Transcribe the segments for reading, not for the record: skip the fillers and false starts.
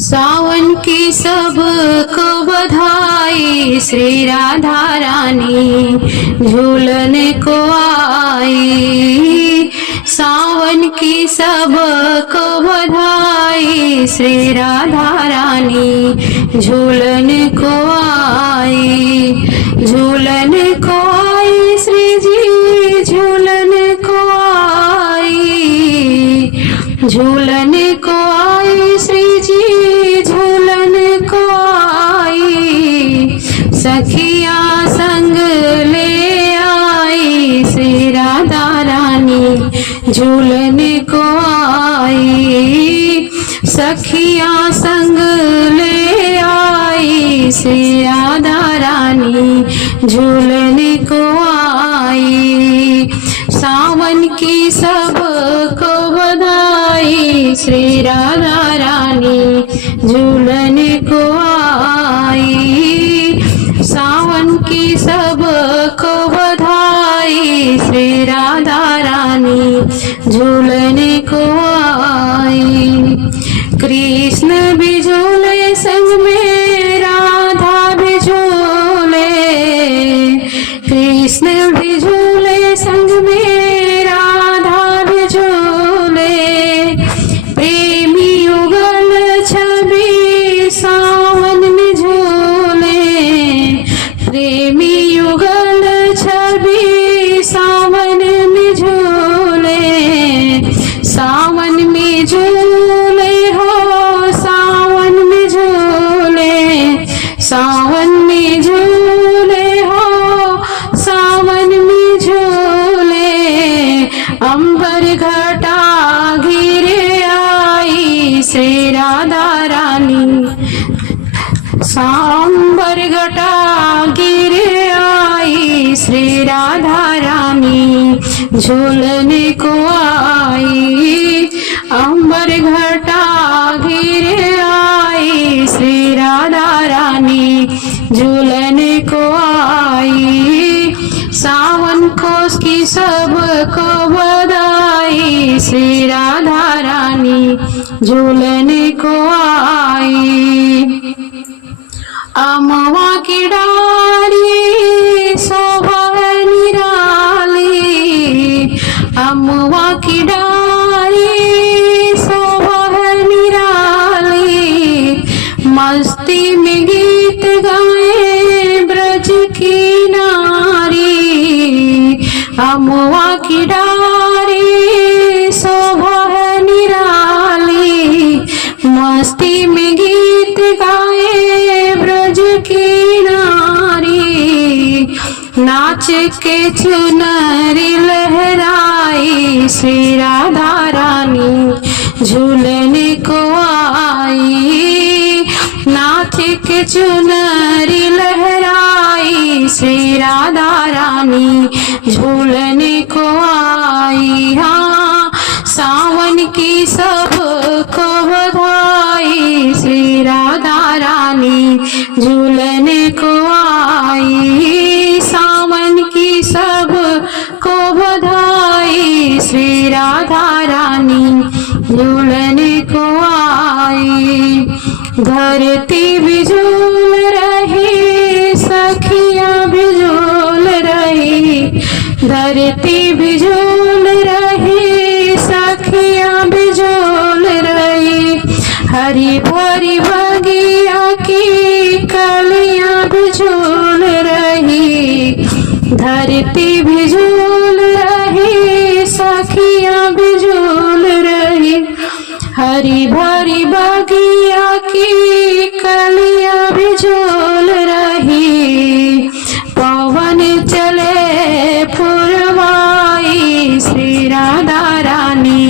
सावन की सबको बधाई, श्री राधा रानी झूलने को आई। सावन की सबको बधाई, श्री राधा रानी झूलने को आई। झूलने को आई श्री जी, झूलने को आई। झूलने को आई श्री जी, झूलने को आई। सखिया संग ले आई, श्री राधा रानी झूलने को आई। सखिया संग ले आई, श्री राधा रानी झूलने को आई। सावन की सबको बधाई, श्री राधा रानी झूलने को आई। सावन की सबको बधाई, श्री राधा रानी झूलने को आई। कृष्ण भी झूले संग में राधा भी झूले। कृष्ण भी झूले संग में राधा भी झूले। प्रेमी युगल छवि सावन में झूले। प्रेमी युगल छवि सावन में झूले। सावन में झूले हो, सावन में झूले। सावन में झूले हो, सावन में झूले। अंबर घटा घिरे आई, श्री राधा रानी। सांबर घटा गिरे आई, श्री राधा रानी झूलने को आई। अंबर घटा घिरे आई, श्री राधा रानी झूलने को आई। सावन कोस की सबको बधाई, श्री राधा रानी झूलने को आई। अमवा की डाली शोभा निराली। अमवा की डाली शोभा निराली। मस्ती में गीत गाए ब्रज की नारी। अमवा की डाली शोभा निराली। मस्ती में गीत गाए ब्रज की नारी। नाच के चुनरी लहराई, श्री राधा रानी झूलने को आई। नाच के चुनरी लहराई, श्री राधा रानी झूलने को आई। हाँ, सावन की सबको बधाई, श्री राधा रानी झूलने को आई। सावन की सबको बधाई, श्री राधा रानी झूलने को आई। धरती भी झूल रही, सखियां भी झूल रही। धरती भी झूल रही, सखियां भी झूल रही। हरी भरी बगिया की कलियां भी झूल रही। धरती भी झूल रही, सखियां भी झूल रही। हरी भरी बगिया की कलियां भी झूल रही। पवन चले पुरवाई, श्री राधा रानी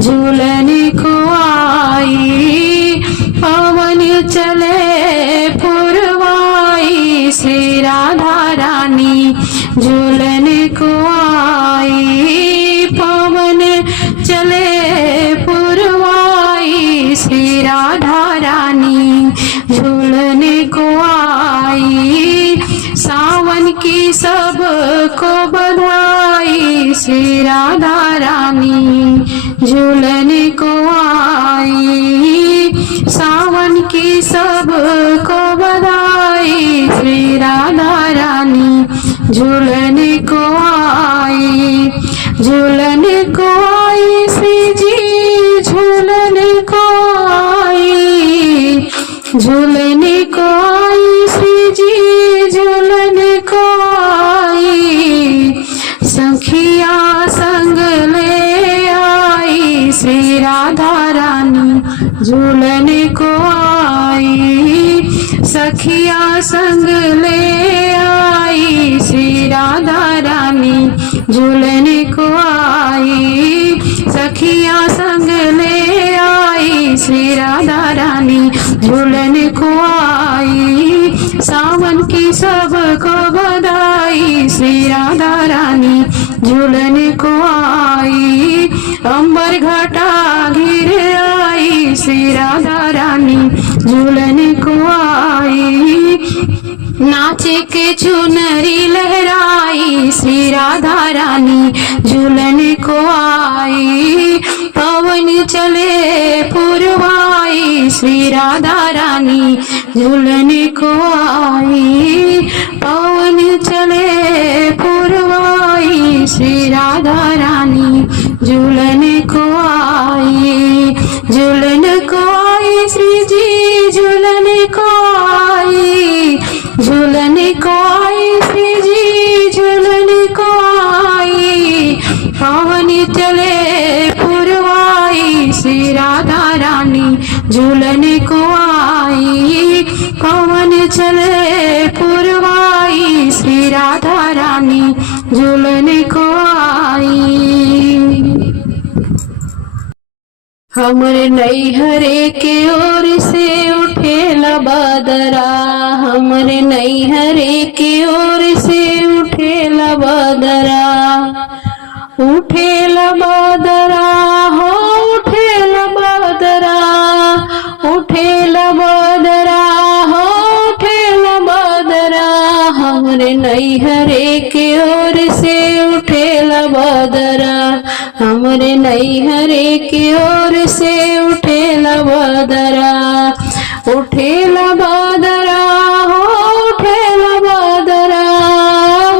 झूलने को आई। पवन चले पुरवाई, श्री राधा रानी झूलने को आई। पवन चले पुरवाई, श्री राधा रानी झूलने को आई। सावन की सबको बधाई, श्री राधा रानी झूलने को आई। सावन की सबको बधाई, श्री राधा रानी झूलन को आई, झूलन को आई श्री जी झूलन को आई, झूलन को आई श्री जी झूलन को आई, सखिया संग ले आई, श्री राधा रानी झूलन को आई, सखिया संग ले आई, श्री राधा रानी झूलन को आई, सखिया संग ले आई, श्री राधा रानी झूलन को आई, सावन की सबको बधाई, श्री राधा रानी झूलन को आई, अंबर घटा घिर आई, श्री राधा रानी झूलन को आई, नाचे के चुनरी लहराई, श्री राधा रानी झूलन को आई, पवन चले पुरवाई, श्री राधा रानी झूलन को आई, पवन चले पुरवाई, श्री राधा रानी झूलन को आई, झूलन को आई श्री जी झूलन को आई, झूलन को आई श्री जी झूलन को आई, पवन चले पुरवाई, श्री राधा रानी झूलन को आई, पवन चले पुरवाई, श्री राधा रानी झूलन को आई। हमरे नैहरे के ओर से उठेला बदरा, हमरे नैहरे के ओर से उठेला बदरा, उठेला बदरा हो उठेला बदरा, उठेला बदरा हो उठेला बदरा, हमरे नैहरे के ओर से उठेला बदरा, हमरे नैहरे की ओर से उठेला बदरा, उठेला बदरा हो उठेला बदरा,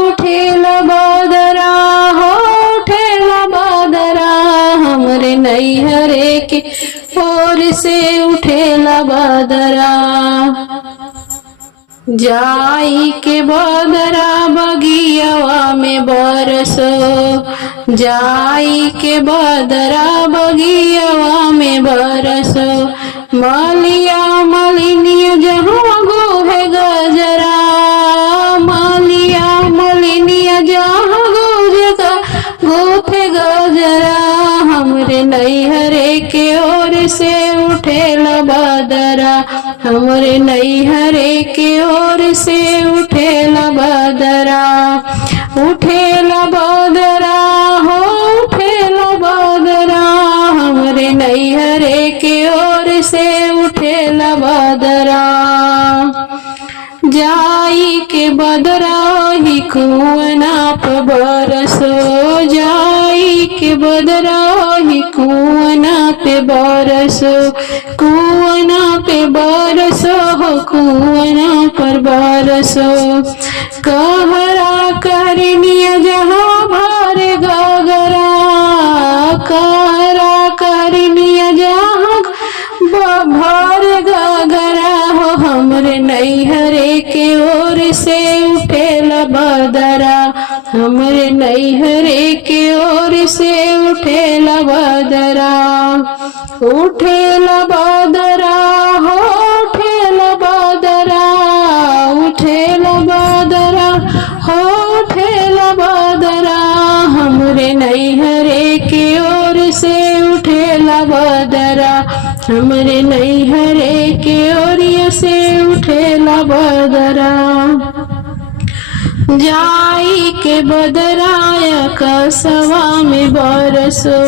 उठेला बदरा हो उठेला बदरा, हमरे नैहरे की ओर से उठेला बदरा, जाई के बदरा बगियावा में बरसो, जाई के बदरा बगियावा में बरसो, मालिया मलिनिया जहाँ गोहे गजरा, मालिया मलिनिया जहाँ गोफे गजरा, हमरे नैहरे के ओर से उठेला बदरा, हमरे नैहरे के ओर से उठेला बदरा, उठेला बदरा हो उठेला बदरा, हमरे नैहरे के ओर से उठेला बदरा, जाई के बदरा ही कुआना पे बरसो, जाई के बदरा ही कुआना पे बरसो, कुआना पे बरसो हो कुआना पर बरसो, कहरा करनिया जहाँ भर गगरा, कहरा करनिया जहाँ भर गगरा हो, हमरे नैहरे के ओर से उठेला बदरा, हमरे नैहरे के ओर से उठेला बदरा, उठेला बदरा हो उठेला बदरा, उठेला बदरा हो उठेला बदरा, हमरे नैहरे के ओर से उठेला बदरा, हमरे नैहरे के ओर से उठेला बदरा, जाई के बदराया कसवा में बरसो,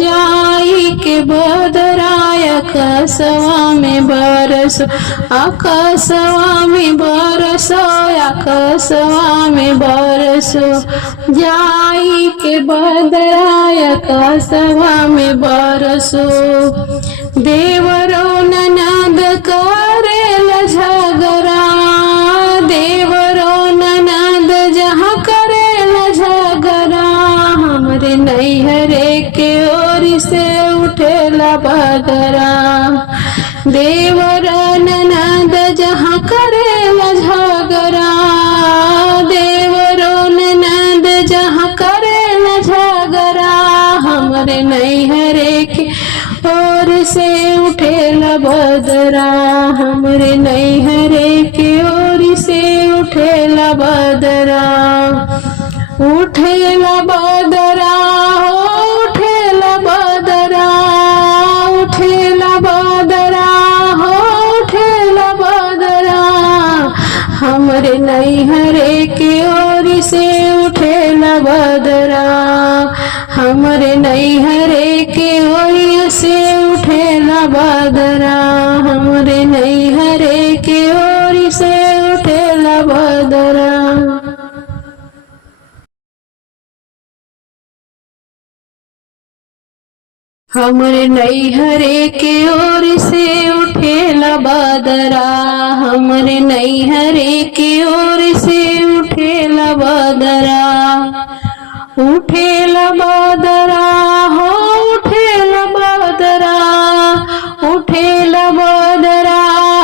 जाई के बदराया कसवा में बरसो, आकाशवा में बरसो, आकाशवा में बरसो, जाई के बदराया कसवा में बरसो, देवरो ननद करे उठेला बदरा। देवर ननद जहाँ करेला झगड़ा, देवरो ननद जहाँ करेला झगड़ा, हमरे नैहरे के ओर से उठेला बदरा, हमरे नैहरे के ओर से उठेला बदरा। उठेला बदरा हो उठेला बदरा, उठेला बदरा हो उठेला बदरा, हमरे नैहरे के ओर से उठेला बदरा, हमरे नैहरे के ओर से उठेला बदरा, हमरे नैहरे के ओर से उठेला बदरा। हमरे नैहरे के ओर से उठेला बदरा, हमरे नैहरे के ओर से उठेला बदरा। उठेला बदरा हो उठेला बदरा, उठेला बदरा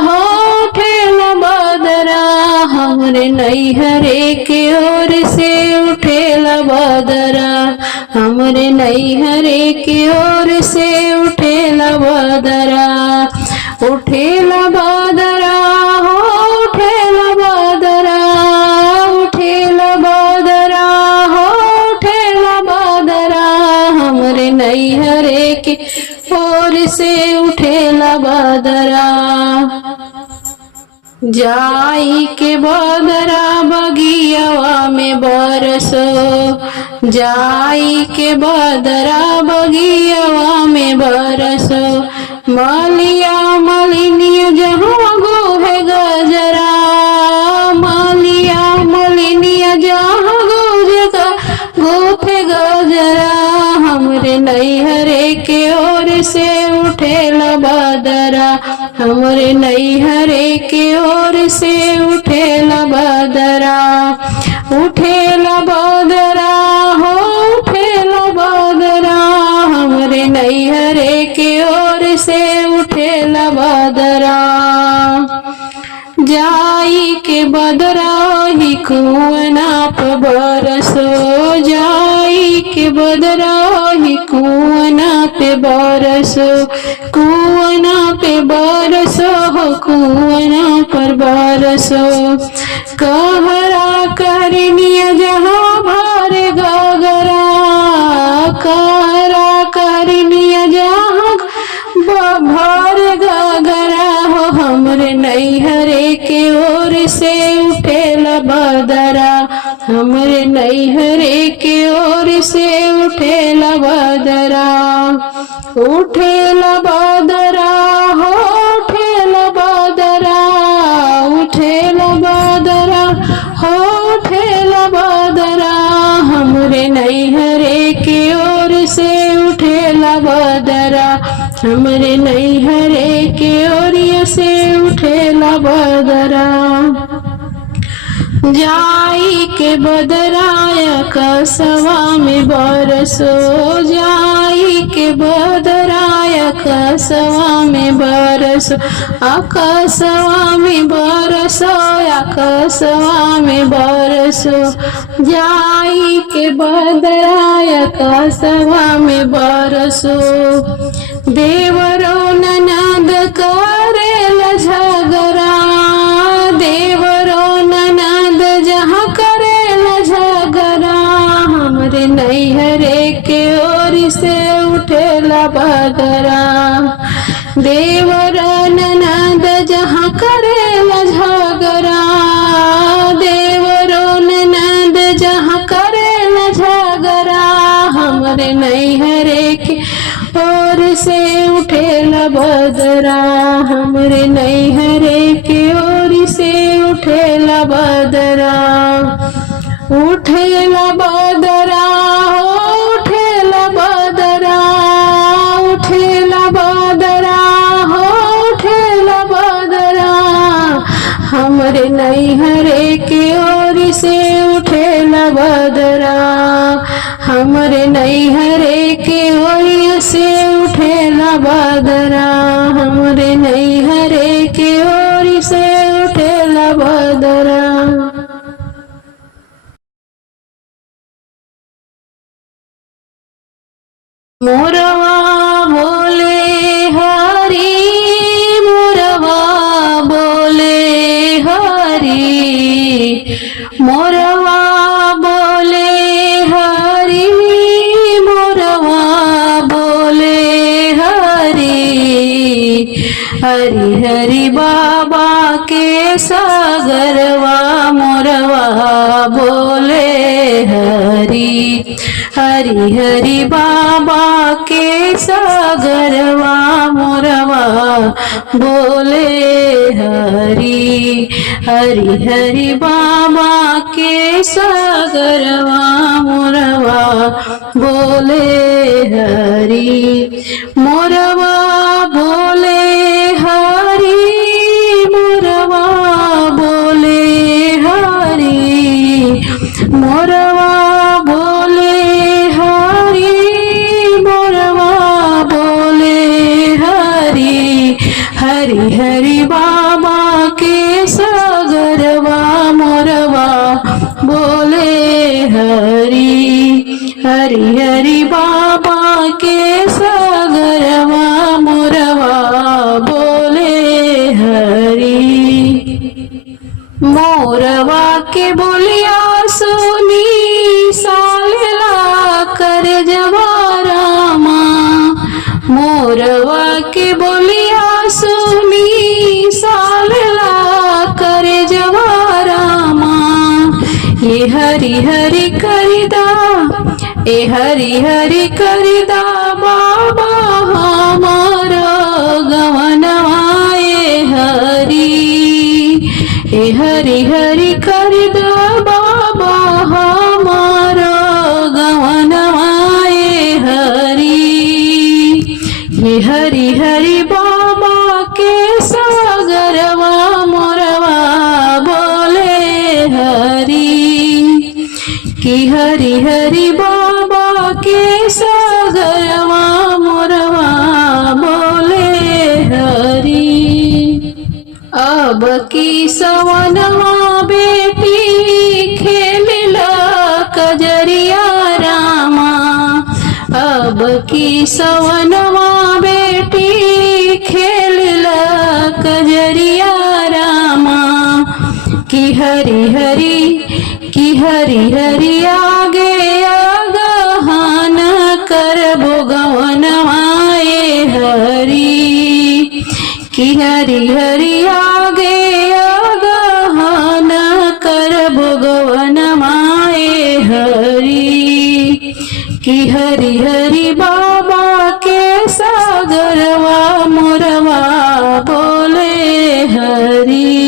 हो उठेला बदरा, हमरे नैहरे के ओर से उठेला बदरा, हमरे नैहरे के ओर से उठेला बदरा। उठेला बदरा हो उठेला बदरा, उठेला बदरा हो उठेला बदरा, हमरे नैहरे के ओर से उठेला बदरा। जाई के बदरा बगियावा में बरसो, जाई के बदरा बगियावा में बरसो, मालिया मलिनिया जहाँ गोहे गजरा, मालिया मलिनिया जहाँ गोफे गजरा, हमरे नैहरे के ओर से उठेला बदरा, हमरे नैहरे के ओर से उठेला बदरा। उठेला बदरा हो उठेला बदरा, हमरे नैहरे के ओर से उठेला बदरा। जाई के बदरा ही कुआना पे बरसो, जाई के बदरा ही कुआना पे बरसो, कुआना पे बरसो हो कुआना पर बरसो। कहरा करनिया जहाँ भर गगरा, कहरा करनिया जहाँ भर गगरा हो, हमरे नैहरे के ओर से उठेला बदरा, हमरे नैहरे के ओर से उठेला बदरा। उठेला बदरा हो उठेला बदरा, उठेला बदरा हो उठेला बदरा, हमरे नैहरे के ओर से उठेला बदरा, हमरे नैहरे के ओर से उठेला बदरा। जाई के बदराया कसवा में बरसो, जाई के बदराया कसवा में बरसो, आकसवा में बरसो आकसवा में बरसो। जाई के बदराया कसवा में बरसो, देवरो ननद करेला झगड़ा, देवरो ननद जहाँ करेला झगड़ा, हमरे नैहरे के ओर से उठेला बदरा। देवर ननद जहाँ करेला झगड़ा, देवरो ननद जहाँ करेला झगड़ा, हमरे नैहरे के ओर से उठेला बदरा, हमरे नैहरे के ओर से उठेला बदरा। उठेला बदरा हो उठेला बदरा, उठेला बदरा हो उठेला बदरा, हमरे नैहरे के ओर से उठेला बदरा, हमरे नैहरे के ओर से उठेला बदरा, हमरे नैहरे के ओर से उठेला बदरा। मोरवा बोले हरी, मोरवा बोले हरी, मोरवा बोले हरी, मोरवा बोले हरी। हरि हरि बाबा के सागरवा मोरवा बोले हरी। हरि हरि बाबा के सागरवा मोरवा बोले हरि। हरि हरि बाबा के सागरवा मोरवा बोले हरि। मोरवा बोले हरि, मोरवा बोले हरि, मोरवा बोले हरि, मोरवा बोले हरि। हरि हरि बाबा के सागरवा मोरवा बोले हरि। हरि हरि बाबा के सागरवा मोरवा बोले हरि। मोरवा के बोलिया सुनी सालेला कर जवारामा। मोरवा के बोलिया सुनी सालेला कर जवारामा। ये हरि हरि करिदा, ए हरि हरि करिदा बाबा हमारा गवनवाए हरि। ए हरि हरि करिदा बाबा हमारा गवनवाए हरि। ये हरि हरि बाबा के सागरवा मोरवा बोले हरि। कि हरि हरि बाबा के सागरवा मोरवा बोले हरि। अब की सवनवा बेटी खेलिला कजरिया रामा। अब की सवनवा बेटी खेलिला कजरिया रामा। कि हरि हरि, कि हरि हरि आगे आगहन करबो गवनवाए हरि। कि हरि हरि आगे आगहन करबो गवनवाए हरि। कि हरि हरि बाबा के सागरवा मोरवा बोले हरि।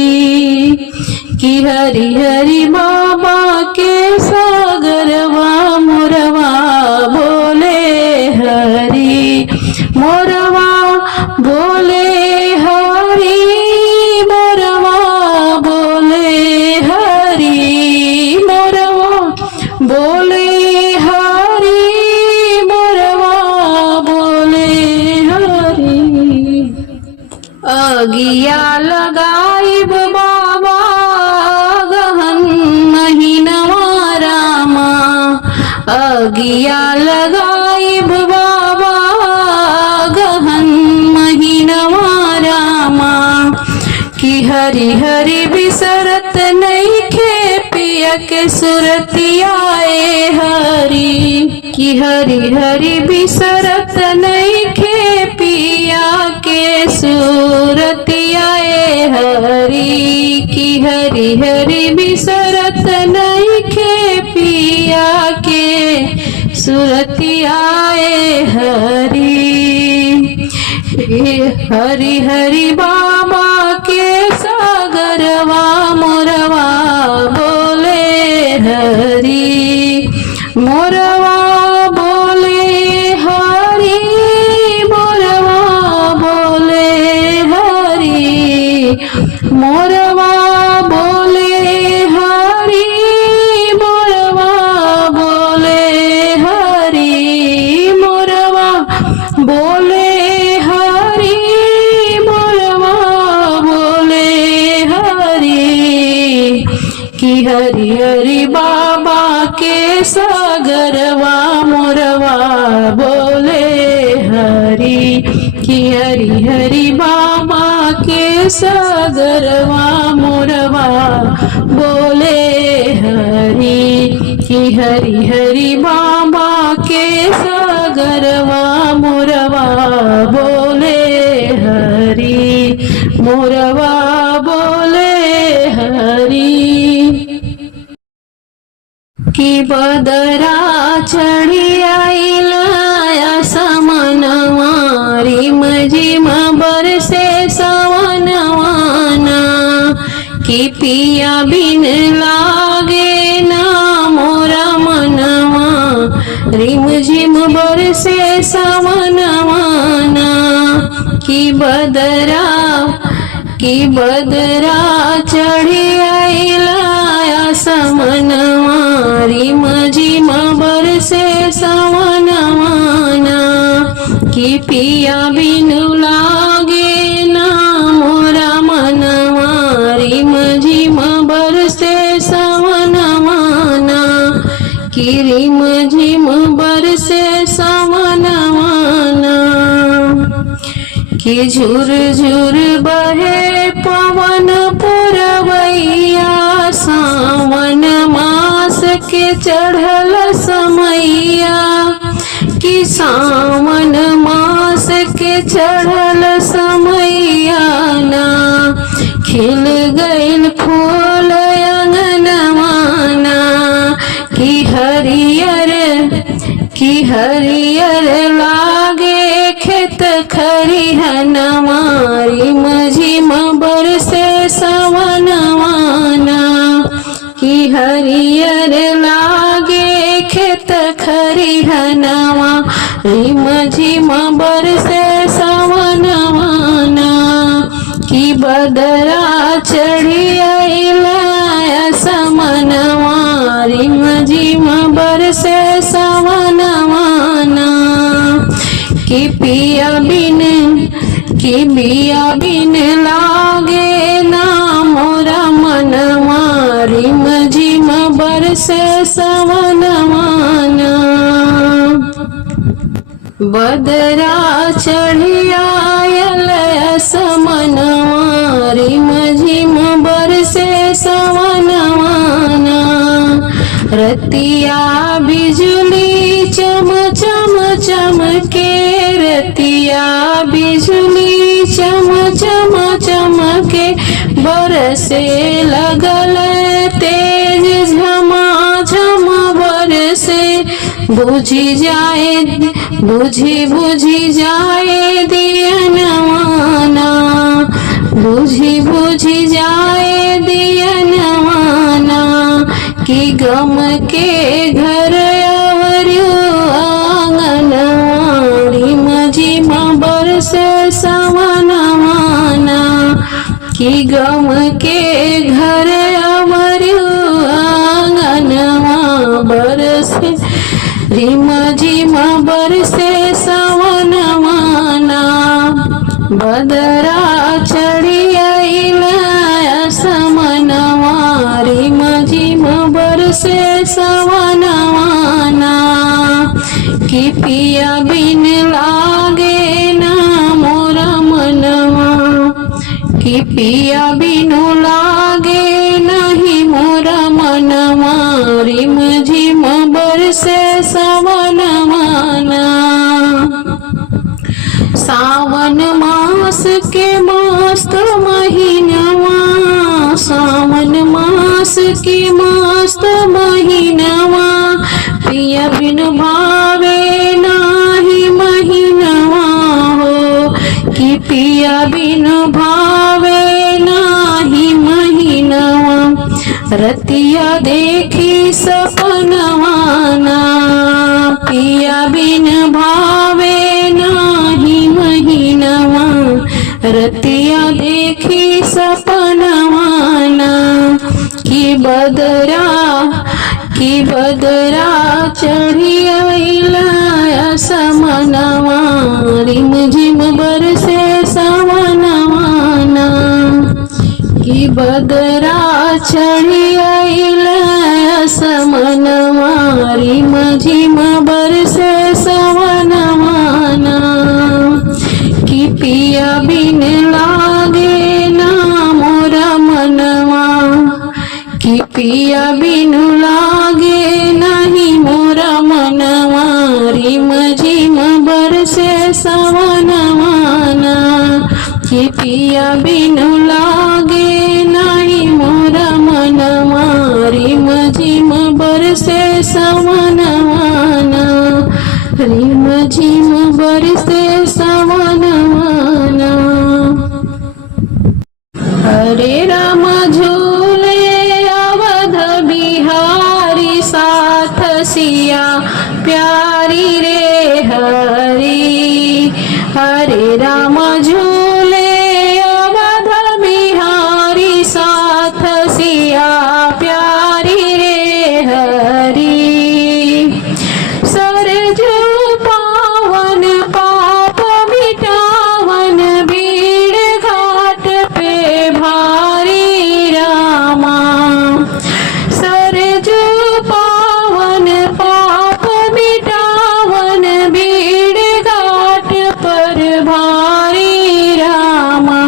कि हरि हरि बाबा के सागरवा मोरवा बोले हरि। मोरवा बोले हरि, मोरवा बोले हरि, मोरवा बोले हरि, मोरवा बोले हरि। अगिया लगाइब बाबा गहन महीनवा रामा। अगिया लगाइब बाबा गहन महीनवा रामा। कि हरि हरि बिसरत नहीं खे पिया के सुरतियाए हरि। कि हरि हरि बिसरत नहीं खे पिया के सुरतियाए हरि। कि हरि हरि बिसरत नहीं खे पिया के सुरतियाए हरि। हरि हरि बाबा के सागरवा मोरवा बोले हरि। मोरवा बोले हरि, मोरवा बोले हरि। मोरवा बोले हरि, मोरवा बोले हरि। मोरवा बोले सागरवा मोरवा बोले हरि कि हरि हरि बाबा के सागरवा मोरवा बोले हरि मोरवा बोले हरि कि बदरा चढ़ी आइला समनवा रिम झिम बरसे सवनवाना कि पिया बिन लागे ना मोरा मनवा रिम झिम बरसे सवनवाना कि बदरा चढ़ी आइला समनवा रिम झिम बरसे सवनवाना कि पिया बिनु लागे ना मोरा मनवा रिम झिम बरसे सवनवाना कि रिम झिम बरसे सवनवाना कि झुर झुर बहे पवन पुरवैया सावन मास के चढ़ल समैया कि सावन मास के चढ़ल समैया ना खिल गइल फूल अंगनवाना कि हरियर लागे खेत खरिहनवा रिम झिम बरसे सवनवाना कि हरियर लागे खेत खरिहनवा रिम झिम बरसे सवनवाना कि बदरा चढ़ी आइला समनवा रिम झिम बरसे सवनवाना कि पिया बिन लागे ना मोरा मनवा रिम झिम बरसे सवनवाना बदरा चढ़ी आयल समनवा रिम झिम बरसे सवनवाना रतिया बिजुली चम चम चमके रतिया बिजुली चम चम चमके बरसे लगल तेज झमाझम बरसे बुझी जाए दियनवाना बुझी जाए दियनवाना कि गम के घर अवरु आंगनवा रिम झिम बरसे सवनवाना कि गम के घर अवरु आंगनवा बरसे रिम झिम बरसे सवनवाना बदरा चढ़ी आइला समनवा रिम झिम बरसे सवनवाना कि पिया बिन लागे ना मोरा मनवा कि पिया बिनु लागे नहीं मोरा मनवा रिम झिम बरसे सवनवाना सावन मास के मस्त महीनवा सावन मास के मस्त महीनवा पिया बिन भावे नाही महीनवा हो कि पिया बिन भावे नाही महीनवा रतिया देखी सपनवाना पिया बिन भावे नाही महीनवा रतिया देखी सपनवाना कि बदरा चढ़ी आइला समनवा रिम झिम बरसे सवनवाना कि बदरा चढ़ी आइला समनवा रिम झिम बरसे सवनवाना कि पिया बिन लागे ना रिम झिम बरसे सावन माना। हरे राम झूले अवध बिहारी साथ सिया प्यारी रे हरी। हरे राम झूले अवध बिहारी साथ सिया प्यारी रे हरी। सरजू पावन पाप मिटावन बीड़ घाट पे भारी रामा। सरजू पावन पाप मिटावन बीड़ घाट पर भारी रामा।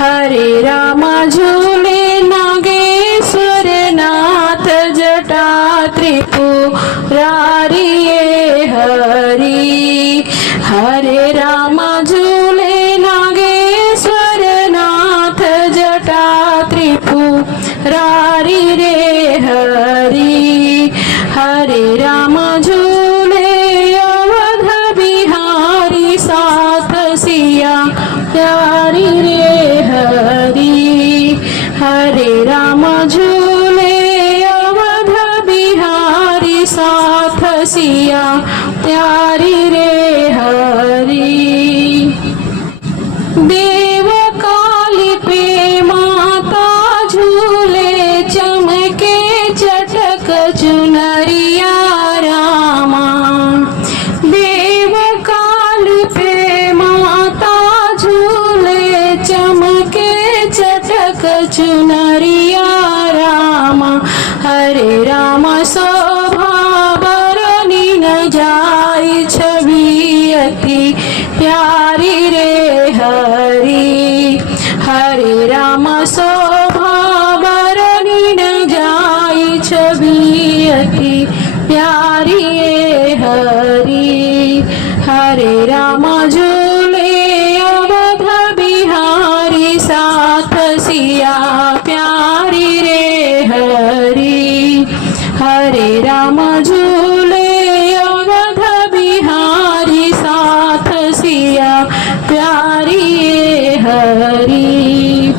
हरे राम झूले नागेश्वर नाथ जटा त्रिपुरारी हरि। हरे राम झूले नागेश्वर नाथ जटा त्रिपुरारी रे हरि। हरे राम झूले अवध बिहारी साथ सिया प्यारी रे हरि। हरे राम झूले अवध बिहारी साथ सिया प्यारी रे हरि। देव काली पे माता झूले चमके चटक चुनरिया रामा। देव काली पे माता झूले चमके चटक चुनरिया रामा। हरे राम शोभा बरनी न जाई छवि अति प्यारी रे हरि। हरे राम शोभा बरनी न जाई छवि अति प्यारी रे हरि। हरे राम झूले अवध बिहारी साथ सिया प्यारी रे हरि। हरे राम झूले अवध बिहारी साथ सिया प्यारी रे हरि।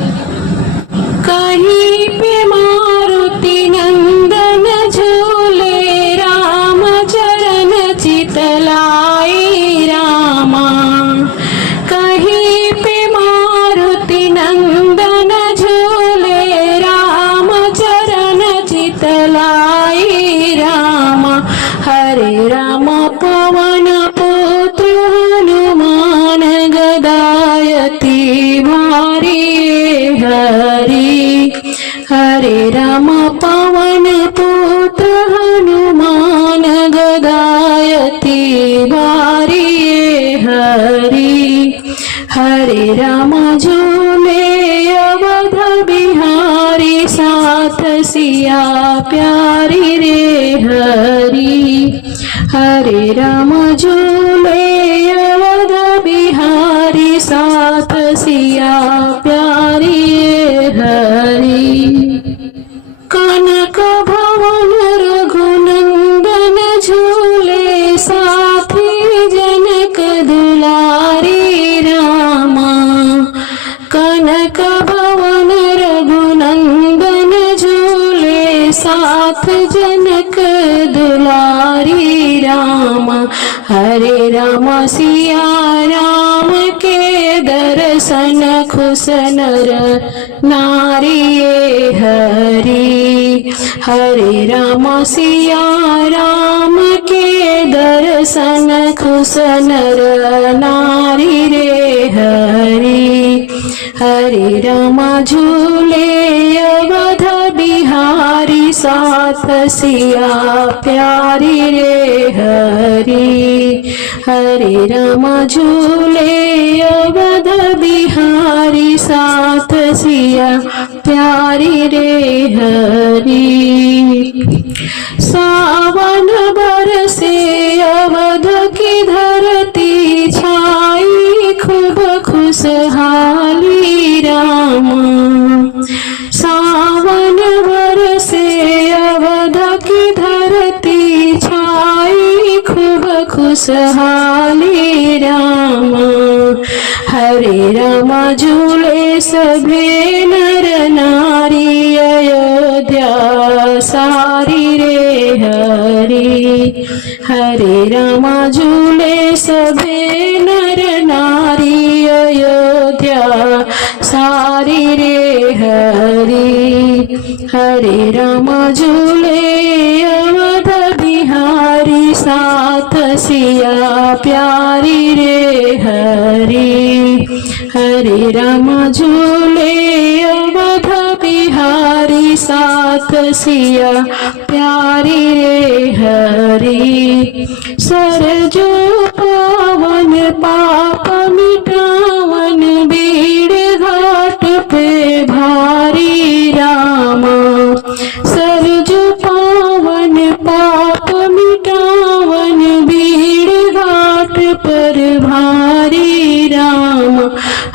कहीं पे मारुति नंदन झूले राम चरण चितलाई रामा। कहीं पे मारुति नंदन झूले राम चरण चितलाई रामा। हरे राम पवन पुत्र हनुमान गदायति भारी हरि। हरे राम पवन पुत्र हनुमान गदायति भारी हरि। हरे राम झूले अवध बिहारी साथ सिया प्यारी रे हरि। हरे राम झूले अवध बिहारी साथ सिया प्यारी हरि। कनक भवन रघुनंदन झूले साथी जनक दुलारी रामा। कनक भवन रघुनंदन झूले साथ जनक दुलारी रामा। हरे राम सिया राम के दर्शन खुश नर नारी हरि। हरे राम सिया राम के दर्शन खुश नर नारी रे हरि। हरे राम झूले अवध बिहारी साथ सिया प्यारी रे हरि। हरे राम झूले अवध बिहारी साथ सिया प्यारी रे हरि। सावन बरसे अवध की धरती छाई खूब खुशहाली रामा। सावन बरसे अवध की धरती छाई खूब खुश खुशहाली रामा। हरे रामा झूले सभे नर नारी, अयोध्या सारी रे हरी। हरे रामा झूले सभे नर नारी, अयोध्या सारी रे हरी। हरे रामा झूले अवध बिहारी, साथ सिया प्यारी रे हरी। हरे रामा झूले अवध बिहारी, साथ सिया प्यारी रे हरी। सरजू पावन पाप मिटावन, बीड़ घाट पे भारी रामा। सरजू पावन पाप मिटावन, बीड़ घाट पर भारी राम।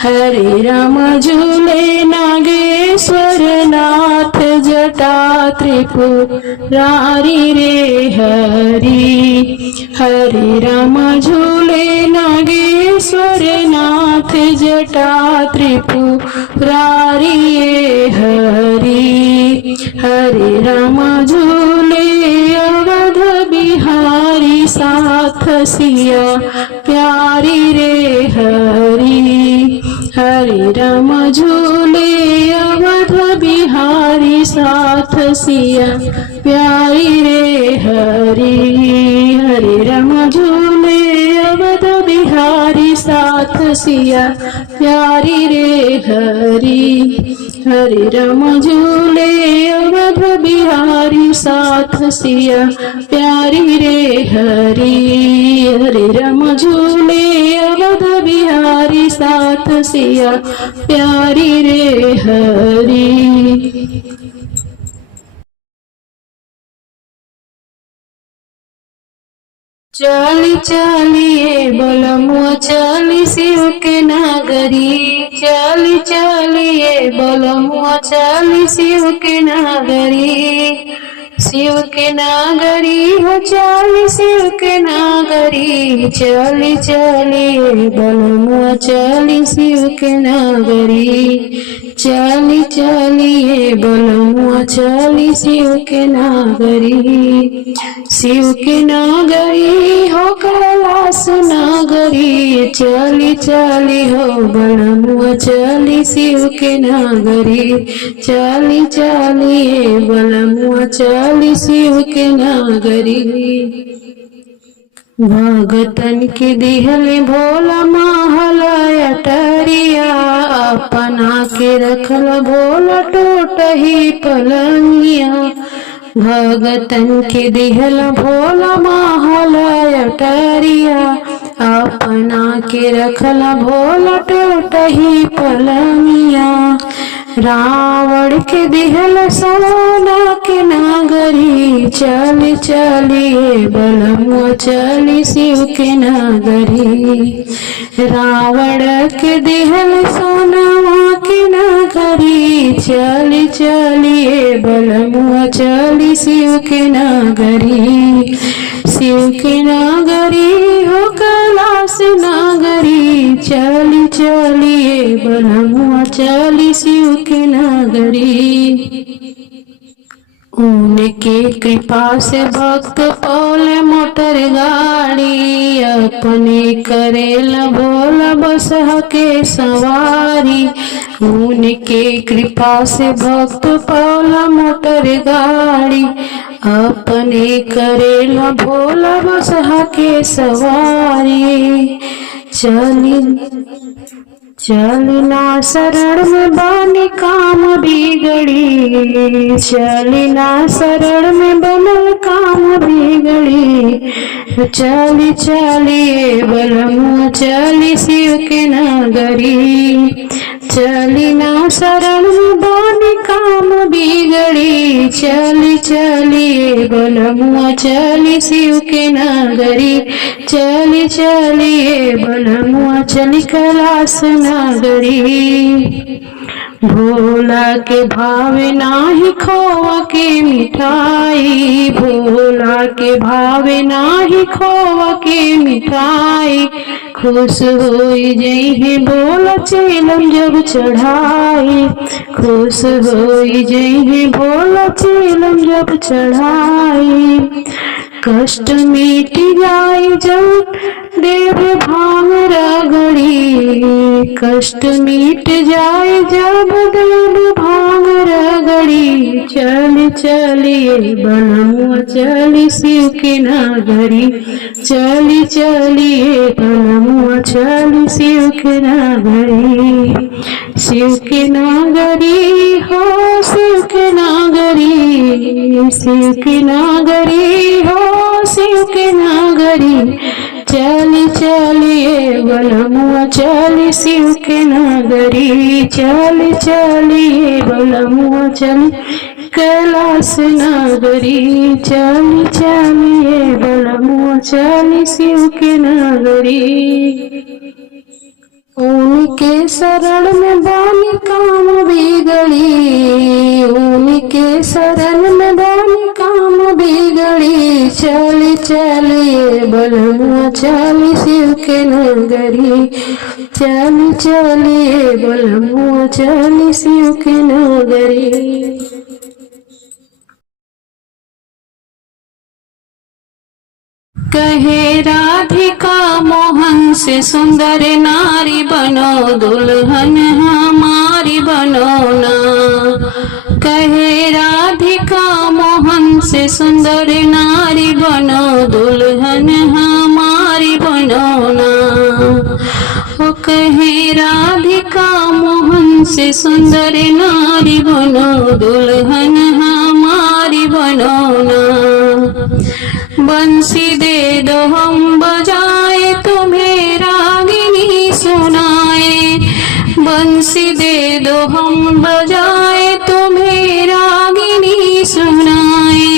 हरे राम झूले नागेश्वर नाथ, जटा त्रिपुरारी रे हरी। हरे राम झूले नागेश्वर नाथ, जटा त्रिपुरारी रे हरी। हरे राम झूले अवध बिहारी, साथ सिया प्यारी रे हरी। हरे राम झूले अवध बिहारी, साथ सिया प्यारी रे हरी। हरे राम झूले अवध बिहारी, साथ सिया प्यारी रे हरी। हरे राम झूले अवध बिहारी, साथ सिया प्यारी रे हरी। हरे राम झूले अवध बिहारी, साथ सिया प्यारी रे हरी। चली चलिए बलमुआ चली शिव के नागरी। चली चलिए बलमुआ चली शिव के नागरी। शिव के नागरी हो चली शिव के नागरी। चली चलिए बलमुआ चली शिव के नागरी। चली चलिए बलमुआ चली शिव के नागरी। शिव के नागरी हो कैलाश नागरी। चली चली हो बलमुआ चली शिव के नागरी। चली चलिए बलमुआ चली शिव के नागरी। भगतन के दिहल भोला महला अटरिया। अपना के रखल भोला टूटही पलंगिया। भगतन के दिहल भोला महला अटरिया। अपना के रखल भोला टूटही पलंगिया। रावण के दिहल सोना के नागरी। चली चलिए बलमुआ चली शिव के नागरी। रावण के दिहल सोना के नागरी। चली चलिए बलमुआ चली शिव के नागरी। शिव के नागरी हो कैलाश नागरी। चली चलिए बलमुआ चली शिव के नागरी। उनके कृपा से भक्त पौले मोटर गाड़ी। अपने करेला भोला बसहा के सवारी। उनके कृपा से भक्त पौला मोटर गाड़ी। अपने करेला भोला बसहा के सवारी। चली ना शरण में बानी काम बिगड़ी। चली ना शरण में बनल काम बिगड़ी। चली चलिए बलमुआ चली शिव के नागरी। चली ना शरण में बानी काम बिगड़ी। चली चलिए बलमुआ चली शिव के नागरी। चली चलिए बलमुआ चली कैलाश नागरी। भोला के भावे नाही खोवा के मिठाई, भोला के भावे नाही खोवा के मिठाई। खुश होई जइहे भोला चेलम जब चढ़ाई, खुश होई जइहे भोला चेलम जब चढ़ाई। कष्ट मिट जाई जब देव भांग रगड़ी, कष्ट मिट जाए जब देव भांग रगड़ी। चल चलिए बलमुआ चली शिव के नगरी, चली चलिए बलमुआ चली शिव के नगरी। शिव के नगरी हो शिव के नगरी, शिव के नगरी हो शिव के नगरी। चली चलिए बलमुआ चली शिव के नगरी, चली चलिए बलमुआ चली कैलाश नगरी। चली चलिए बलमुआ चली शिव के नगरी। उनके शरण में बानी काम बिगड़ी, उनके शरण में बानी काम बिगड़ी। चली चलिए बलमुआ चली शिव के नगरी, चली चलिए बलमुआ चली शिव के नगरी। कहे राधिका मोहन से सुंदर नारी बनो, दुल्हन हमारी बनो ना। कहे राधिका मोहन से सुंदर नारी बनो, दुल्हन हमारी बनो ना। वो कहे राधिका मोहन से सुंदर नारी बनो, दुल्हन हमारी बनो ना। बंसी दे दो हम बजाए तुम्हें रागिनी सुनाए, बंसी दे दो हम बजाए तुम्हें रागिनी सुनाए।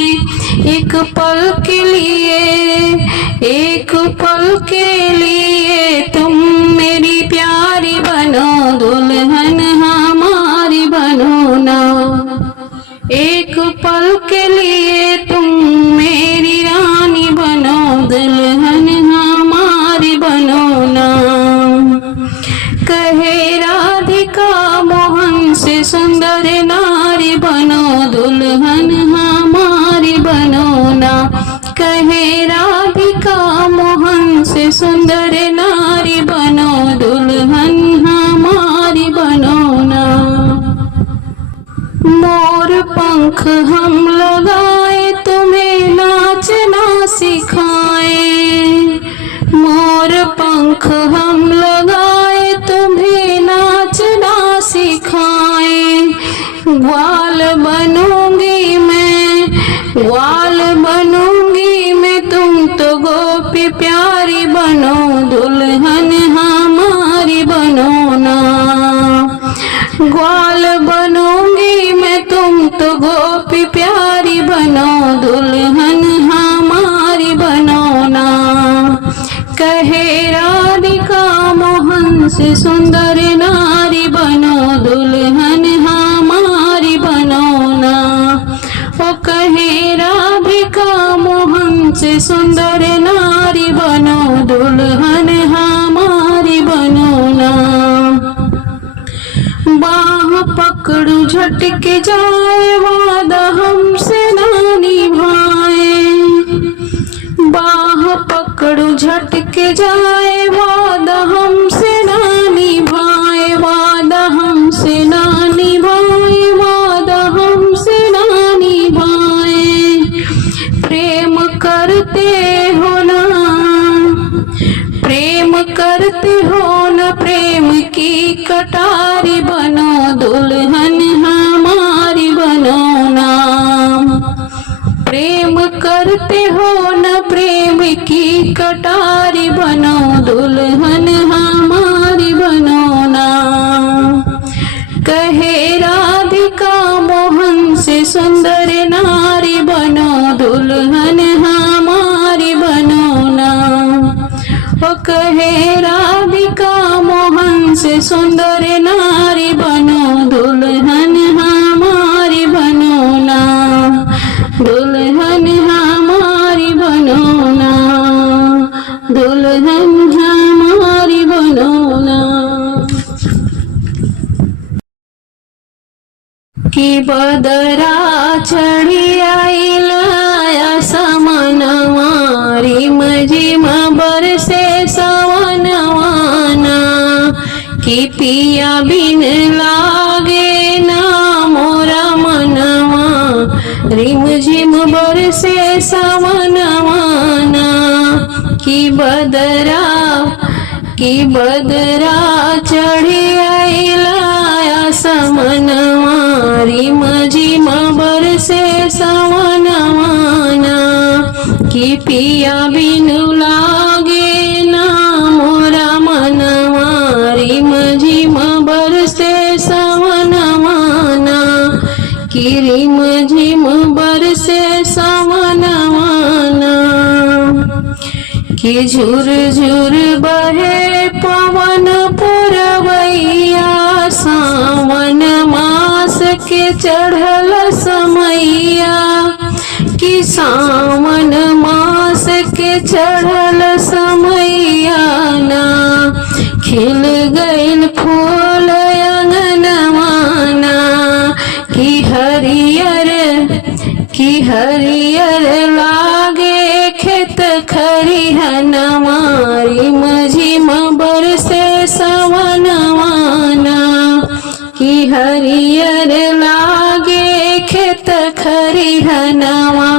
एक पल के लिए, एक पल के लिए तुम मेरी प्यारी बनो, दुल्हन हमारी बनो ना। एक पल के लिए तुम मेरी रानी बनो, दुल्हन हमारी बनो ना। कहे राधिका मोहन से सुंदर नारी बनो, दुल्हन हमारी बनो ना। कहे राधिका मोहन से सुंदर नारी बनो, दुल्हन हमारी बनो ना। मोर पंख हम लगाए तुम्हें नाचना सिखाए, मोर पंख हम लगाए तुम्हें नाचना सिखाए। ग्वाल बनूंगी मैं, ग्वाल बनूंगी मैं, तुम तो गोपी प्यारी बनो, दुल्हन हमारी बनो ना। ग्वाल बनूंगी मैं, तुम तो गोपी प्यारी बनो, दुल्हन हमारी बनो ना। कहे राधिका मोहन से सुंदर नारी बनो, दुल्हन हमारी बनो ना। वो कहे राधिका मोहन से सुंदर नारी बनो, दुल्हन हमारी बनो ना। बाह पकड़ू झटके जाए वादा हमसे ना निभाए, बाह पकड़ू झटके जाए वादा हमसे ना निभाए। वादा हमसे ना निभाए, वादा हमसे ना निभाए। प्रेम करते हो ना, प्रेम करते हो न, प्रेम की कटारी बनो, दुल्हन हमारी बनो ना। प्रेम करते हो न, प्रेम की कटारी बनो, दुल्हन हमारी बनो ना। कहे राधिका मोहन से सुंदर नारी बनो, दुल्हन हमारी बनो ना। वो कहे राधिका मोहन से सुंदर नारी बनो, दुल्हन बदरा चढ़ी आइला समनवा रिम झिम बरसे सवनवाना कि पिया बिन लागे ना मोरा मनवा रिम झिम बरसे सवनवाना कि बदरा चढ़ी आइला समनवा रिम झिम बरसे सवनवाना कि पिया बिनु लागे ना मोरा मनवा रिम झिम बरसे सवनवाना कि रिम झिम बरसे सवनवाना कि झुर झुर बहे पवन पुरवैया सावन मास के चढ़ल समैया कि सावन मास के चढ़ल समैया ना खिल गइल फूल अंगनवाना कि हरियर लागे खेत खरिहनवा रिम झिम बरसे सवनवाना कि हरियर लागे खेत खरिहनवा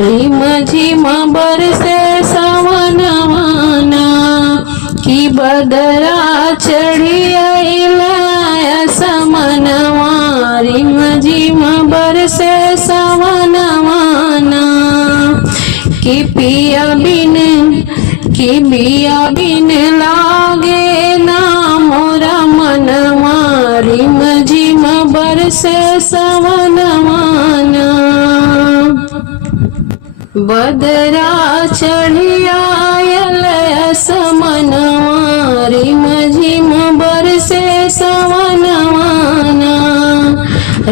रिम झिम बरसे सवनवाना कि बदरा चढ़ी आइला समनवा रिम झिम बरसे सवनवाना कि पिया बिन लागे ना मोरा मनवा रिम झिम बरसे सवनवाना बदरा चढ़ी आइला समनवा रिम झिम बरसे सवनवाना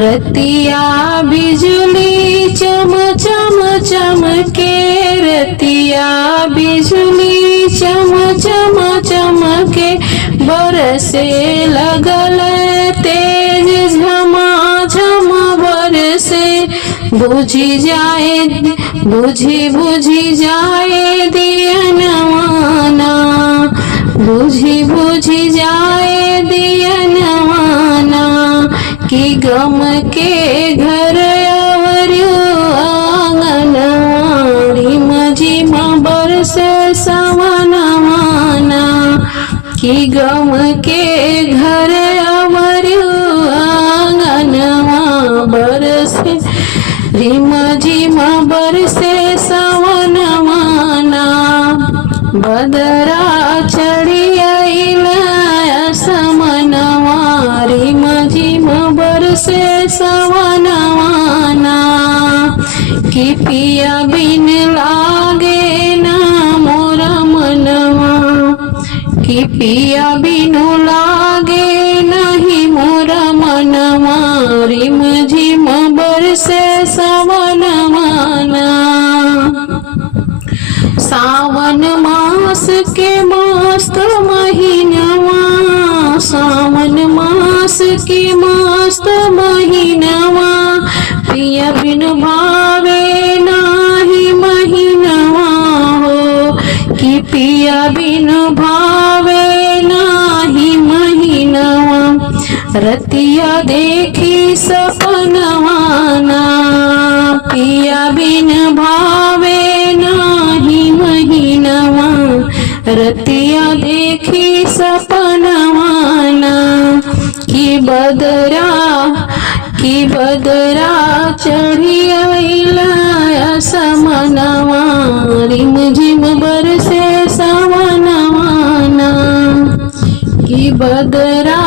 रतिया बिजुली चम चम चमके रतिया बिजुली चम चम चमके बरसे लगल तेज झमाझम बरसे बुझी जाए दियनवाना बुझी जाए दियनवाना कि गम के घर अवरु आंगनवा रिम झिम बरसे सवनवाना कि गम के घर अवरु आंगनवा बरसे रिम झिम बरसे सवनवाना बदरा चढ़ी आइला समनवा रिम झिम बरसे सवनवाना कि पिया बिन लागे ना मोरा मनवा कि पिया बिनु लागे नहीं मोरा मनवा रिम झिम बरसे सवनवाना सावन मास के मस्त महीनवा सावन मास के मस्त महीनवा पिया बिन भावे नाही महीनवा हो कि पिया बिन भावे नाही महीनवा रतिया देखी सपनवाना पिया बिन भावे नाही महीनवा रतिया देखी सपनवाना कि बदरा चढ़ी आइला समनवा रिम झिम बरसे सवनवाना कि बदरा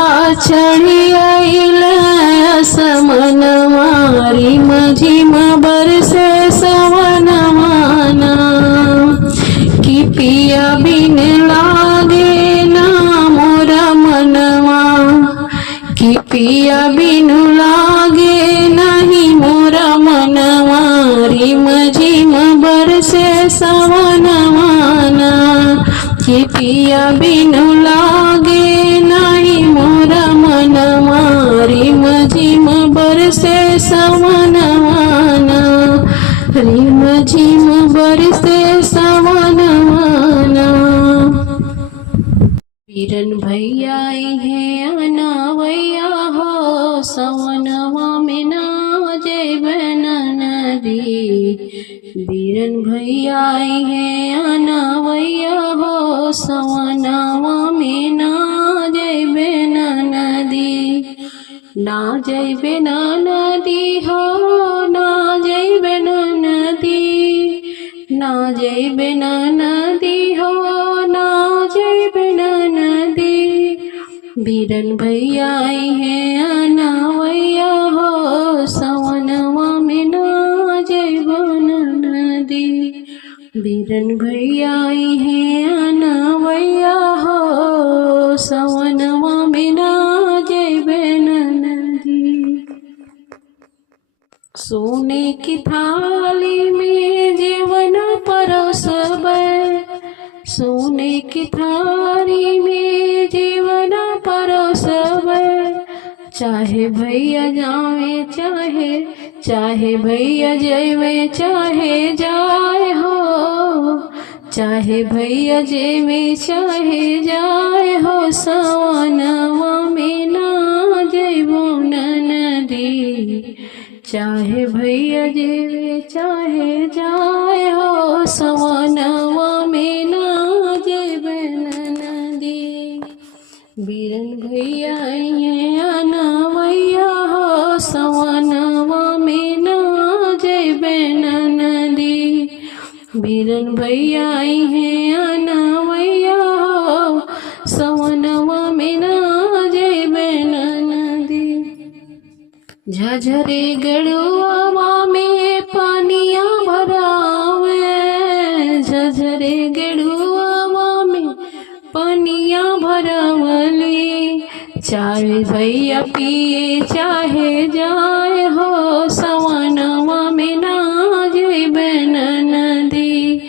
चढ़ी आइला समनवा रिम झिम बरसे सवनवाना कि पिया बिन लागे ना मोरा मनवा कि पिया बिनु लागे नहीं मोरा मनवा रिम झिम बरसे सवनवाना कि पिया बिनु लागे नहीं मोरा मनवा रिम झिम बरसे सवनवाना रिम झिम बरसे सवनवाना। बीरन भैया है अनावैया हो सवनवा में ना जैबे नदी। बीरन भैया है अनावैया हो सवनवा में ना जैबे नदी। ना जैबे नदी हो ना जैबे नदी। ना जैबे नदी हो ना जैबे नदी। बीरन भैया है अनावैया हो सवनवा में ना जैबे नदी। बीरन भैया है अनावैया हो सवनवा में ना जैबे नदी। सोने की थाली में जीवन परोसबे। सोने की थाली में जीवन परोसबे। चाहे भैया जावे चाहे भैया जेवे चाहे जाए हो। चाहे भैया जेवे चाहे जाए हो सवनवा में ना जैबो नदी। चाहे भैया जेवे चाहे जाए हो सवनवा में ना जैबे नदी। बीरन भैया है अनावैया हो सवनवा में ना जैबे नदी। बीरन भैया है अनावैया हो सवनवा में ना जैबे नदी। झझरे गड़ुआ में पानिया भरावे। झझरे गड़ुआ में पानिया भरावली। चाहे भैया पिए चाहे जाए हो सवनवा में ना जैबे नदी।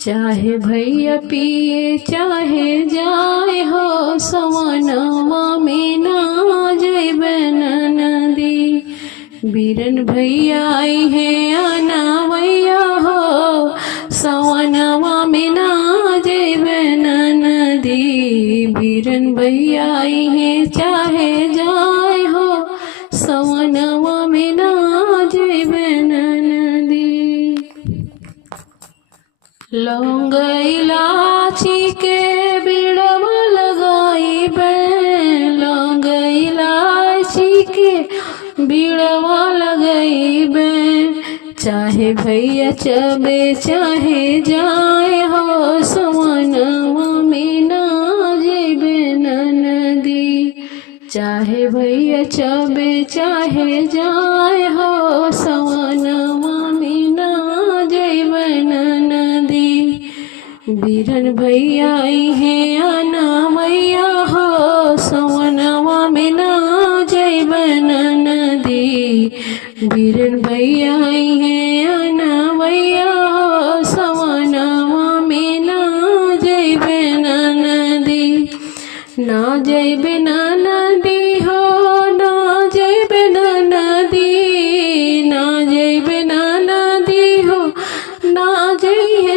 चाहे भैया पिए चाहे जाए हो सवनवा में ना जैबे नदी। बीरन भैया है अनावैया हो सवनवा में ना जैबे नदी। बीरन भैया है चाहे जाए हो सवनवा में ना जैबे नदी। लौंग इलाची के बिड़वा लगाइबे। लौंग इलाची के बिड़वा लगाइबे। चाहे भैया चबे चाहे जाए हो सवनवा में ना जैबे नदी। चाहे भैया चबे चाहे जाए हो सवनवा में ना जैबे नदी। बीरन भैया है अनावैया हो सवनवा में ना जैबे नदी। बीरन भैया है अनावैया हो सवनवा में ना जैबे नदी। ना जैबे नदी हो ना जैबे नदी। ना जैबे नदी हो ना जैबे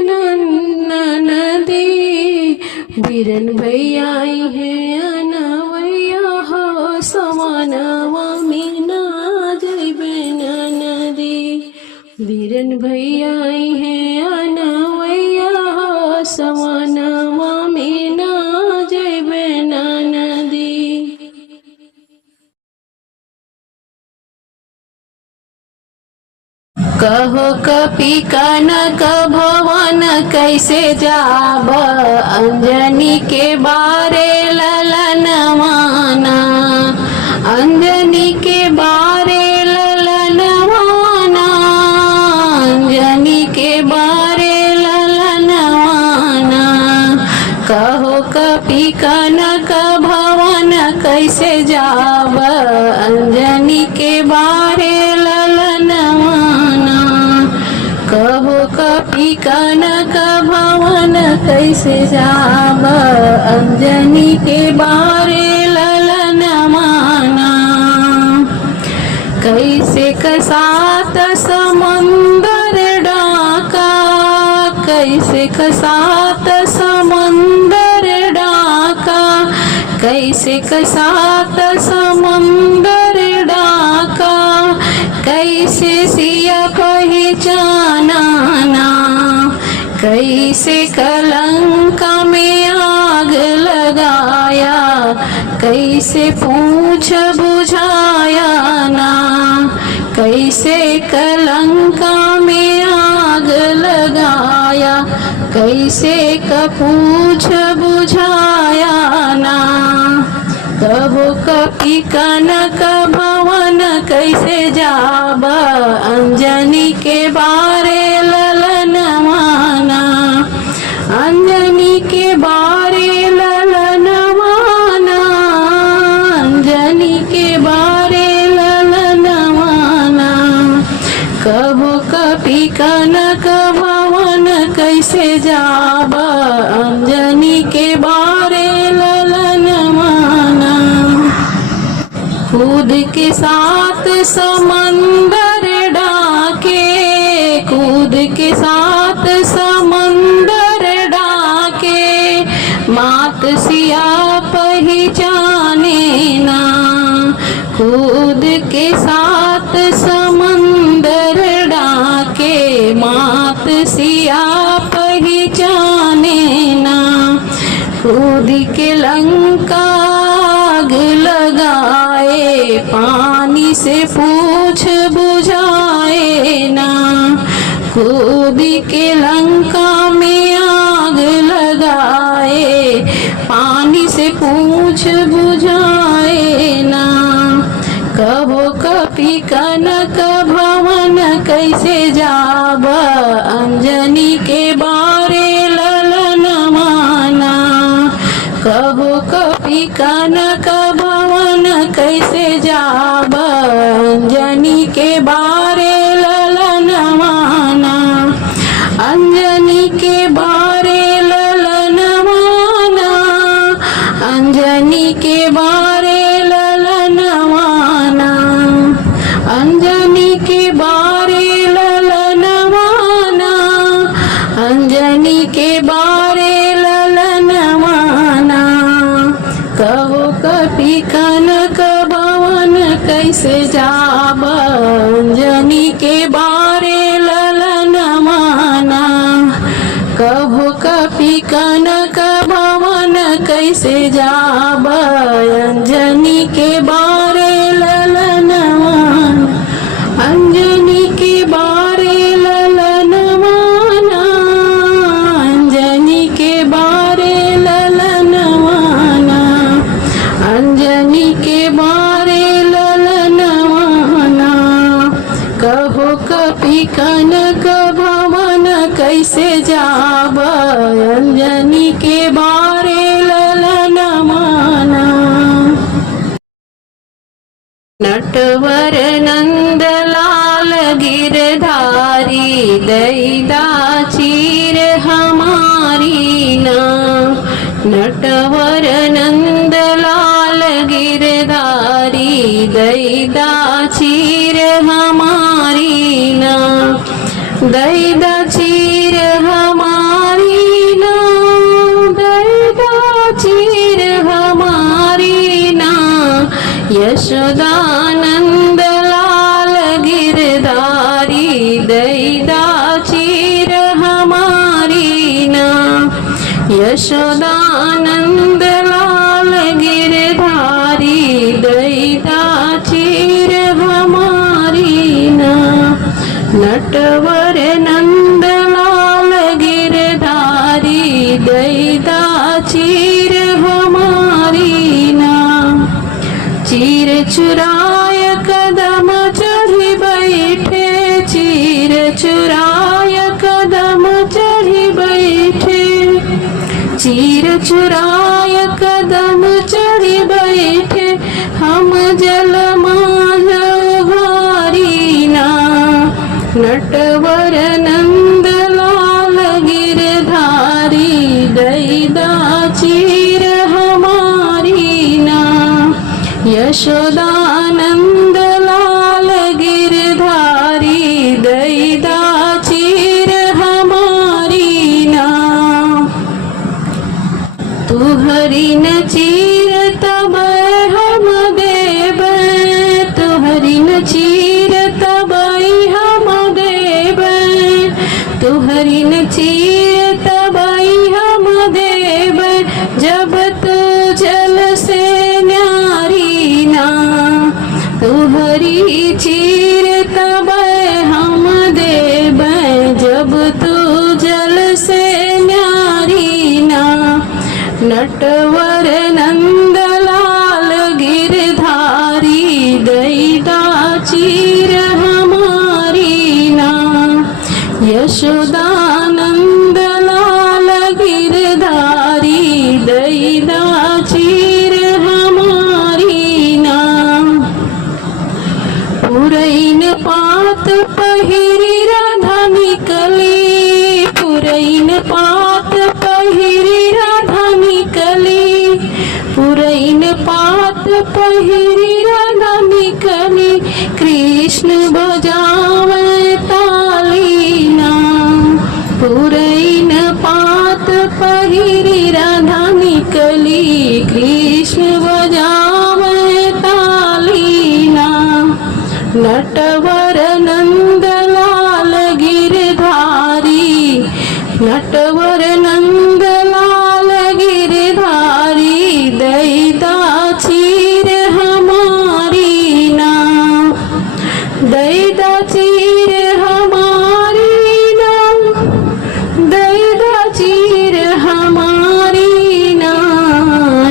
नदी। बीरन भैया है अनावैया हो सवनवा में ना जैबे नदी। बीरन भैया है अनावैया हो सवनवा में ना जैबे नदी। कहो कपि कनक भवन कैसे जाब। अंजनी के बारे ललनवाना। अंजनी के बारे ललनवाना। अंजनी के बारे ललनवाना। कहो कपि कनक भवन कैसे जाब। अंजनी के बारे ललनवाना। कहो कपि कनक भवन कैसे जाब। अंजनी के बारे ललनवाना। कैसे कसा साथ समुंदर डाका, कैसे साथ समुंदर डाका, कैसे साथ समुंदर डाका, कैसे सिया पहचाना ना, कैसे कलंका में आग लगाया, कैसे पूछ बुझाया ना, कैसे कलंका में आग लगाया, कैसे कपूछ बुझाया ना। कब कपि कनक भवन कैसे जाब, अंजनी के बारे ललन माना, अंजनी के बारे ललन माना, अंजनी के बारे ललन माना। कब कपि कनक भवन कैसे जाब, अंजनी के बारे ललन माना। कूद के साथ समंदर डाके, कूद के साथ समंदर डाके, मात सिया पहचाने ना, कूद के साथ समंदर डाके, मात सिया पहचाने ना। कूद के लंका आग लगाए, पानी से पूछ बुझाए ना, कूद के लंका में आग लगाए, पानी से पूछ बुझाए ना। कब कपि कनक भवन कैसे जाब, अंजनी के बारे ललन माना। कब कपि कनक भवन कैसे जाब, अंजनी के बारे ललन माना, अंजनी के बारे ललन माना, अंजनी के बारे ललन माना, अंजनी के बारे ललन माना, अंजनी के बारे ललन माना। कब कपि कनक भवन कैसे जाब, अंजनी के बारे ललन माना। कब कपि कनक भवन कैसे जाब, अंजनी के बारे ललन माना, अंजनी के बारे ललन माना, अंजनी के बारे ललन माना, अंजनी के बारे ललन माना। कहो कपि कनक भवन कैसे जाब, अंजनी के बारे ललन माना। नटवर नंद लाल गिरधारी, दैदा चीर हमारी ना। नटवर नंद लाल गिरधारी, दैदा चीर हमारी ना। दैदा चीर हमारी ना, दैदा चीर हमारी ना। यशोदानंद लाल गिरधारी, दैदा चीर हमारी ना। यशोदानंद लाल गिरधारी, दैदा चीर हमारी ना। नटवर नंद लाल गिरधारी, दैदा चीर हमारी ना। चीर चुराय कदम चढ़ी बैठे, चीर चुराय कदम चढ़ी बैठे। चीर चुराय कदम चढ़ी बैठे, हम जल मारी ना। नटवर नंद लाल गिरधारी, दैदा चीर हमारी ना। यशोदानंद लाल गिरधारी, तुहरी न चीर तबई हम देव जब तू जल से न्यारी ना तुहरी चीर तब हम देव जब तू जल से न्यारी ना नटवर नंदलाल गिरधारी दैदा चीर हमारी ना यशोदानंद लाल गिरधारी दैदा चीर हमारी ना पुरैन पात पहिरी राधा निकली पुरैन पात पहिरी राधा निकली पुरैन पात पहिरी राधा निकली कृष्ण बजावे ताली ना पुरैन पात पहिरी राधा निकली कृष्ण बजावे ताली ना नटवर नंदलाल गिरधारी नटवर नंदलाल गिरधारी दैदा चीर हमारी ना दैदा चीर हमारी ना दैदा चीर हमारी ना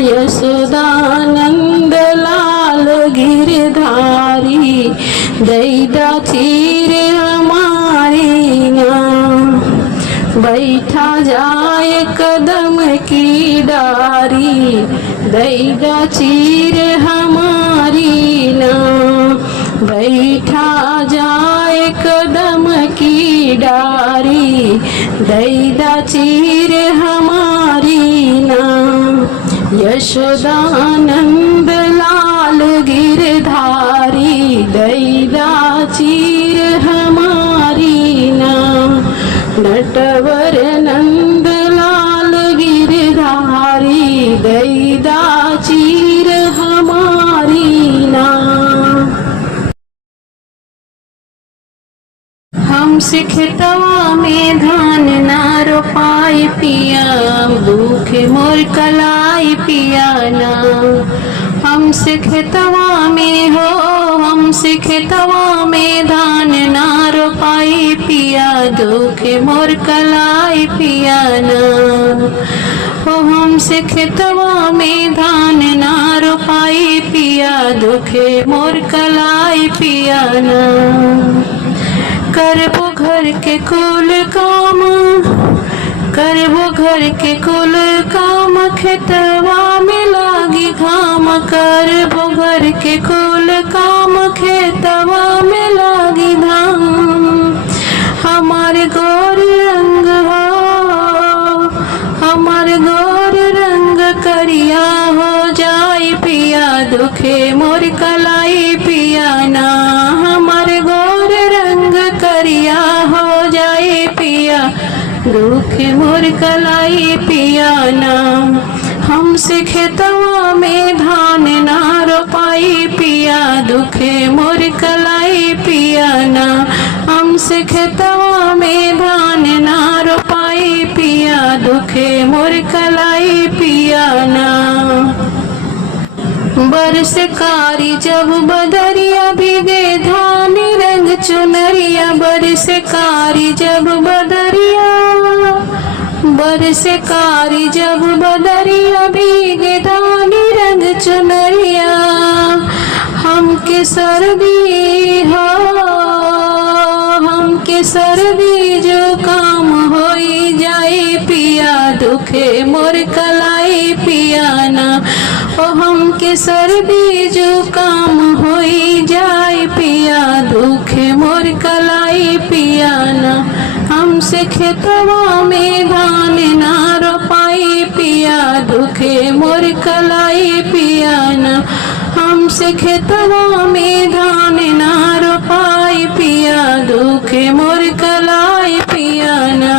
यशोदानंद लाल गिरधारी दैदा चीर हमारी ना बैठा जाए कदम की डारी दैदा चीर हमारी ना बैठा जाए कदम की डारी दैदा चीर हमारी ना यशोदानंद लाल गिरधारी दैदा चीर हमारी ना नटवर नंद लाल गिरधारी दैदा चीर हमारी ना हम सिखतवा में धान ना रोपाई पिया दुख मोर कलाई पिया ना हम सिखतवा में हो हम सिखतवा में धान ना रोपाई पिया दुख मोर कलाई पिया ना हो हम सिखतवा में धान ना रोपाई पिया दुख मोर कलाई पिया ना करबो घर के कुल काम करबो घर के कुल काम खेतवा में लागी घाम करबो घर के कुल काम खेतवा में लागी धाम हमारे गोर रंग हो हमारे गोर रंग करिया हो जाई पिया दुखे मोर कलाई पिया ना हमारे गोर रंग करिया हो जाए पिया दुख मोर कलाई पिया ना हमसे खेतवा में धान ना रोपाई पिया दुखे मोर कलाई पिया ना हमसे खेतवा में धान ना रोपाई पिया दुखे मोर कलाई पिया ना बरस कारी जब बदरिया भीगे धान रंग चुनरिया बरस कारी जब बदरिया बरस कारी जब बदरिया भीगे धान रंग चुनरिया हमके सर्दी हो हमके सर्दी जो काम होई जाए पिया दुखे मोर कलाई पिया ना ओ हमके सर्दी जो काम होई जाए पिया दुख मोर कलाई पिया ना हमसे खेतवा में धान ना रोपाई पिया दुखे मोर कलाई पिया ना हमसे खेतवा में धान ना रोपाई पिया दुखे मोर कलाई पिया ना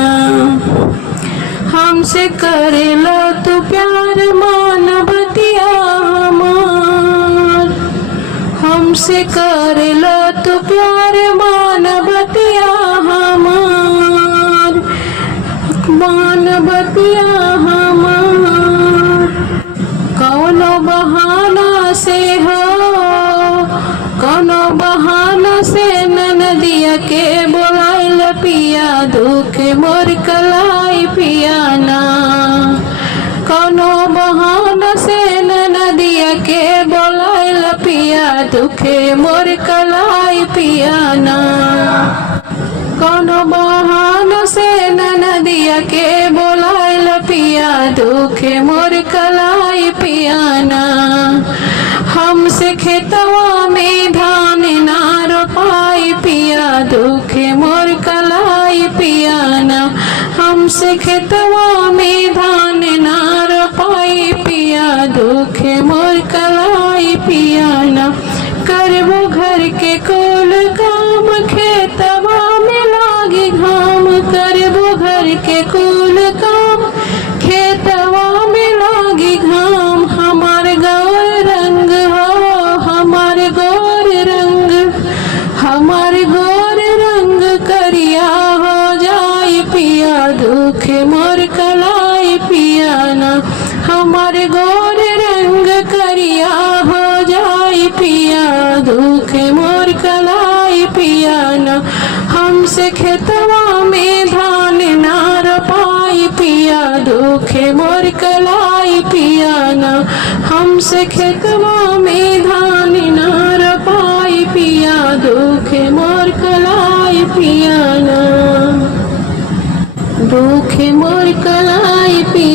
हमसे करेला तू प्यार मानवतिया हमार हमसे करेला तू प्यार मानवतिया हमार के बोलाइल पिया दुखे मोर कलाई पिया ना कोनो बहाना से नदिया के बोलाइल पिया दुखे मोर कलाई पिया ना कोनो बहाना से नदिया के बोलाइल पिया दुखे मोर कलाई पिया ना हमसे खेतवा में धान ना रोपाई पिया दुखे मोर कलाई पिया ना हमसे खेतवा में धान ना रोपाई पिया दुखे मोर कलाई पिया ना करबो घर के कुल काम खेतवा में लागी घाम करबो घर के कुल काम खेतवा में लागी घाम हमार गौर रंग हो हमार गोर रंग हमार गोर रंग करिया हो जाई पिया दुखे मोर कलाई पिया ना हमार गोर रंग करिया हो जाई पिया दुखे मोर कलाई पिया ना हमसे खेतवा में धान ना रोपाई पिया दुखे मोर कलाई पिया ना हमसे खेतवा में धान ना रोपाई पिया दुखे मोर कलाई पिया ना दुखे मोर कलाई पिया